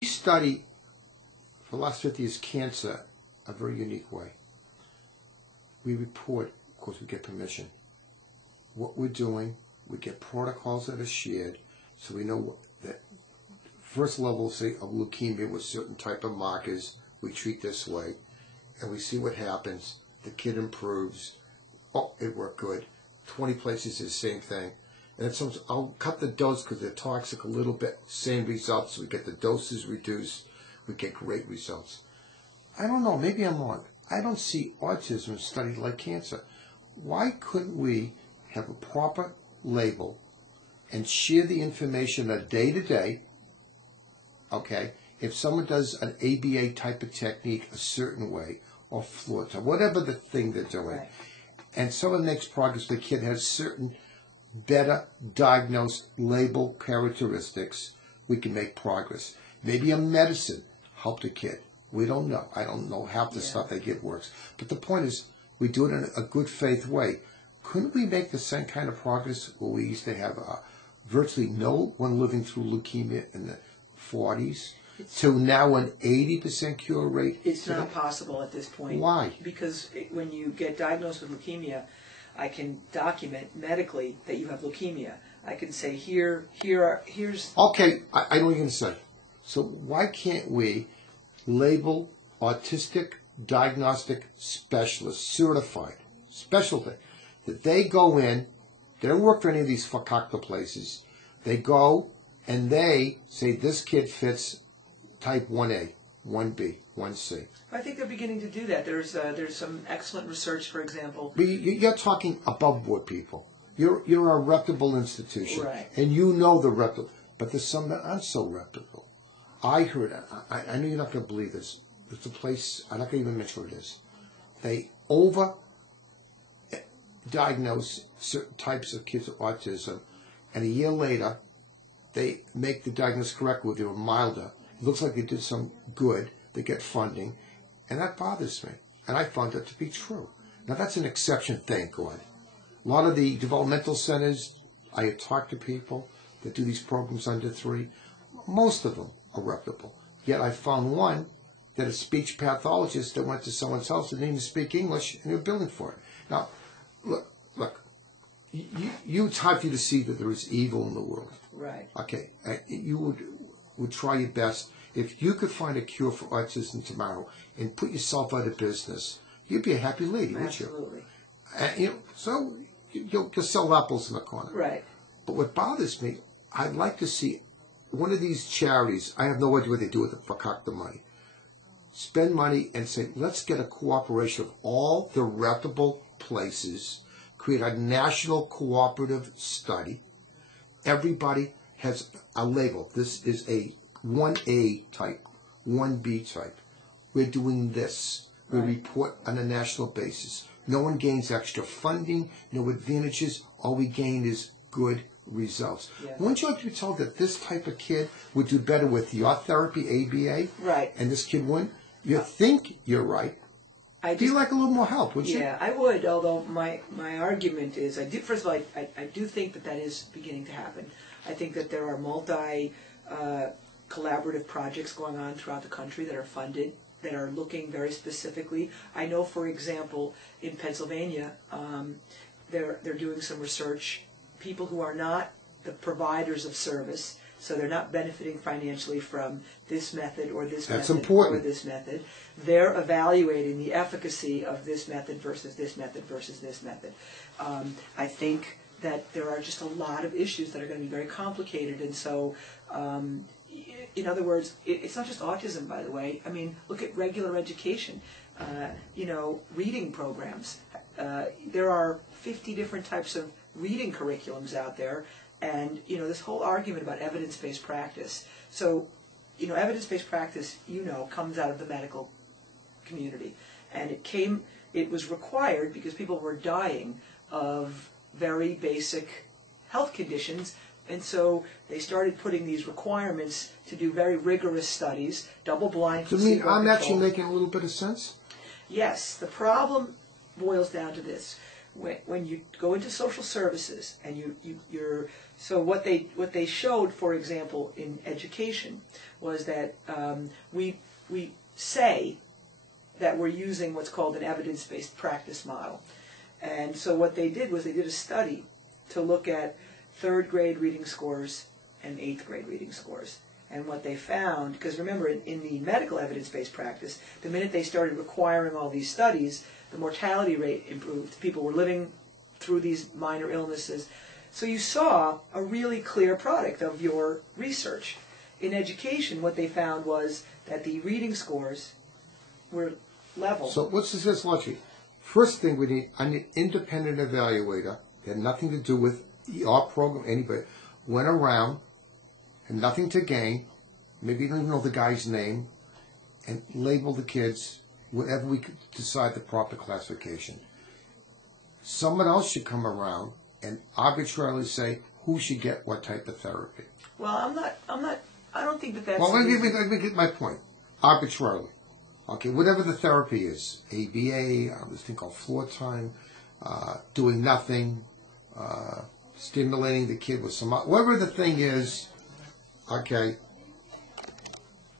We study for the last 50 years cancer a very unique way. We report, of course we get permission, what we're doing, we get protocols that are shared, so we know that first level, say, of leukemia with certain type of markers, we treat this way, and we see what happens. The kid improves. Oh, it worked good. 20 places is the same thing. And then sometimes I'll cut the dose because they're toxic a little bit. Same results. We get the doses reduced. We get great results. I don't know. Maybe I'm wrong. I don't see autism studied like cancer. Why couldn't we have a proper label and share the information day to day? Okay, if someone does an ABA type of technique a certain way, or fluid, or whatever the thing they're doing, right, and someone makes progress, the kid has certain better diagnosed label characteristics, we can make progress. Maybe a medicine helped a kid. We don't know. I don't know half the stuff they give works. But the point is, we do it in a good faith way. Couldn't we make the same kind of progress where we used to have virtually no one living through leukemia in the 40s to now an 80% cure rate? It's not possible at this point. Why? Because when you get diagnosed with leukemia, I can document medically that you have leukemia. I can say here's. Okay, I know what you're going to say. So why can't we label autistic diagnostic specialists, certified, specialty, that they go in, they don't work for any of these fakakta places, they go and they say this kid fits type 1A, 1B, 1C. I think they're beginning to do that. There's some excellent research, for example. But you're talking above board people. You're a reputable institution, right, and you know the reputable. But there's some that aren't so reputable. I heard, I know you're not going to believe this. It's a place, I'm not going to even mention what it is. They over-diagnose certain types of kids with autism, and a year later, they make the diagnosis correct where they were milder. It looks like they did some good. They get funding, and that bothers me. And I found that to be true. Now, that's an exception, thank God. A lot of the developmental centers, I have talked to people that do these programs under 3. Most of them are reputable. Yet I found one that a speech pathologist that went to someone's house and didn't even speak English, and they were billing for it. Now, look, it's hard for you to see that there is evil in the world. Right. Okay, you would try your best. If you could find a cure for autism tomorrow and put yourself out of business, you'd be a happy lady, wouldn't you? Absolutely. So you'll sell apples in the corner. Right. But what bothers me, I'd like to see one of these charities, I have no idea what they do with the fakakta money, spend money and say, let's get a cooperation of all the reputable places, create a national cooperative study. Everybody has a label. This is a 1A type, 1B type. We're doing this. We report on a national basis. No one gains extra funding, no advantages. All we gain is good results. Yeah. Wouldn't you like to be told that this type of kid would do better with your therapy, ABA? Right. And this kid wouldn't? You think you're right. Do you like a little more help, would you? Yeah, I would, although my argument is, first of all, I do think that is beginning to happen. I think that there are collaborative projects going on throughout the country that are funded, that are looking very specifically. I know, for example, in Pennsylvania, they're doing some research. People who are not the providers of service, so they're not benefiting financially from this method or this That's method important. or this method. They're evaluating the efficacy of this method versus this method versus this method. I think that there are just a lot of issues that are going to be very complicated, and so in other words, it's not just autism, by the way. I mean, look at regular education, reading programs. There are 50 different types of reading curriculums out there, and, this whole argument about evidence-based practice. So, evidence-based practice, comes out of the medical community. And it was required because people were dying of very basic health conditions. And so they started putting these requirements to do very rigorous studies, double-blind. Do you mean I'm actually making a little bit of sense? Yes. The problem boils down to this. when you go into social services and you're so what they showed, for example, in education was that we say that we're using what's called an evidence-based practice model. And so what they did was they did a study to look at third grade reading scores and eighth grade reading scores. And what they found, because remember in the medical evidence-based practice, the minute they started requiring all these studies, the mortality rate improved. People were living through these minor illnesses. So you saw a really clear product of your research. In education, what they found was that the reading scores were level. So what's this logic? First thing we need, I need an independent evaluator that had nothing to do with our program, anybody, went around, had nothing to gain, maybe you don't even know the guy's name, and labeled the kids whatever we could decide the proper classification. Someone else should come around and arbitrarily say who should get what type of therapy. Well, I don't think that that's... Well, let me get my point. Arbitrarily. Okay, whatever the therapy is, ABA, this thing called floor time, doing nothing, stimulating the kid with some, whatever the thing is, okay,